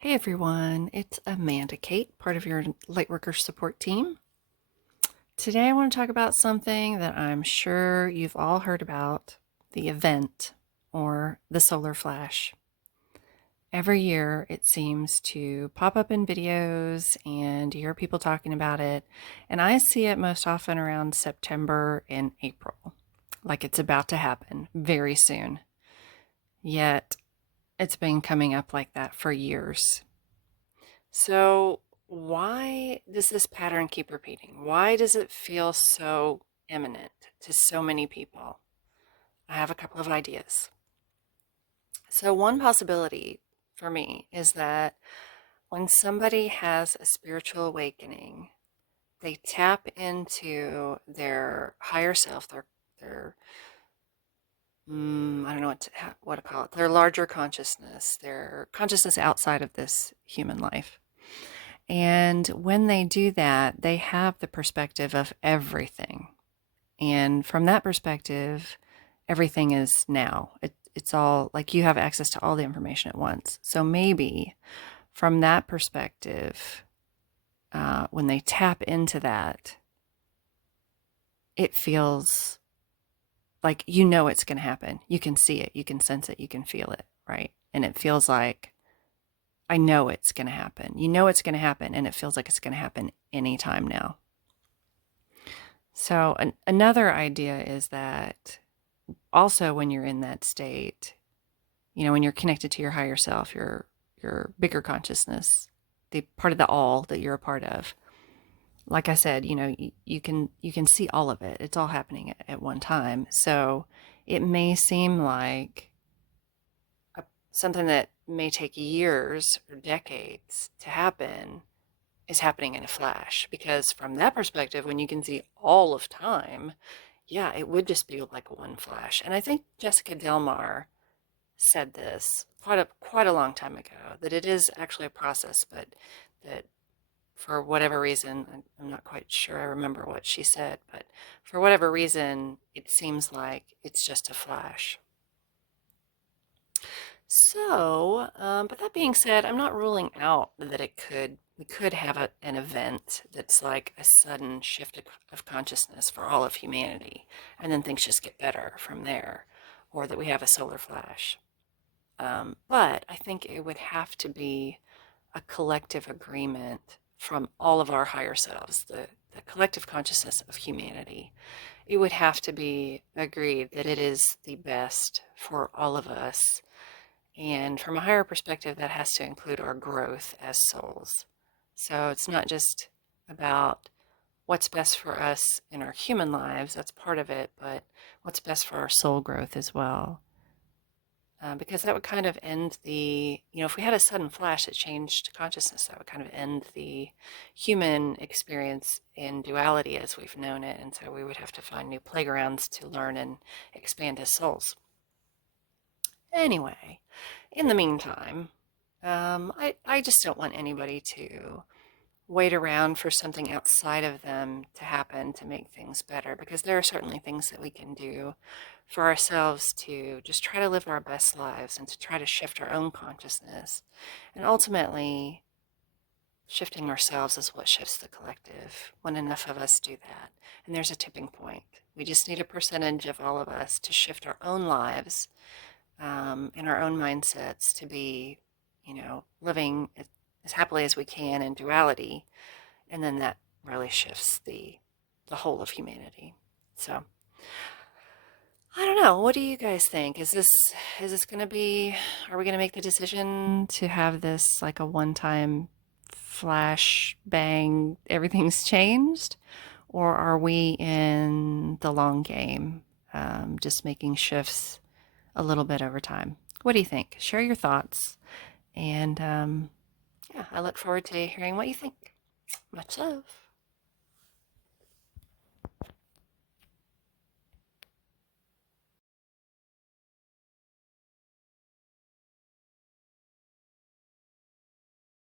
Hey everyone, it's Amanda Kate, part of your Lightworker support team. Today I want to talk about something that I'm sure you've all heard about, the event or the solar flash. Every year it seems to pop up in videos and you hear people talking about it, and I see it most often around September and April, like it's about to happen very soon. Yet it's been coming up like that for years. So, why does this pattern keep repeating? Why does it feel so imminent to so many people? I have a couple of ideas. So, one possibility for me is that when somebody has a spiritual awakening, they tap into their higher self, their I don't know what to call it, their larger consciousness, their consciousness outside of this human life. And when they do that, they have the perspective of everything. And from that perspective, everything is now. It's all like you have access to all the information at once. So maybe from that perspective, when they tap into that, it feels like you know it's going to happen. You can see it, you can sense it, you can feel it, right? And it feels like, I know it's going to happen. You know it's going to happen, and it feels like it's going to happen anytime now. So another idea is that also when you're in that state, when you're connected to your higher self, your bigger consciousness, the part of the all that you're a part of. Like I said, you can see all of it. It's all happening at one time. So it may seem like something that may take years or decades to happen is happening in a flash, because from that perspective, when you can see all of time, yeah, it would just be like one flash. And I think Jessica Delmar said this quite a long time ago, that it is actually a process, but that for whatever reason, I'm not quite sure I remember what she said, but for whatever reason, it seems like it's just a flash. So, but that being said, I'm not ruling out that we could have an event that's like a sudden shift of consciousness for all of humanity, and then things just get better from there, or that we have a solar flash. But I think it would have to be a collective agreement from all of our higher selves, the collective consciousness of humanity. It would have to be agreed that it is the best for all of us, and from a higher perspective, that has to include our growth as souls. So it's not just about what's best for us in our human lives, that's part of it, but what's best for our soul growth as well. Because that would kind of end if we had a sudden flash that changed consciousness, that would kind of end the human experience in duality as we've known it. And so we would have to find new playgrounds to learn and expand as souls. Anyway, in the meantime, I just don't want anybody to wait around for something outside of them to happen to make things better, because there are certainly things that we can do for ourselves to just try to live our best lives and to try to shift our own consciousness. And ultimately, shifting ourselves is what shifts the collective when enough of us do that. And there's a tipping point. We just need a percentage of all of us to shift our own lives and our own mindsets to be, living as happily as we can in duality, and then that really shifts the whole of humanity. So I don't know. What do you guys think? Is this going to be? Are we going to make the decision to have this like a one-time flash bang? Everything's changed, or are we in the long game, just making shifts a little bit over time? What do you think? Share your thoughts. And yeah, I look forward to hearing what you think. Much love.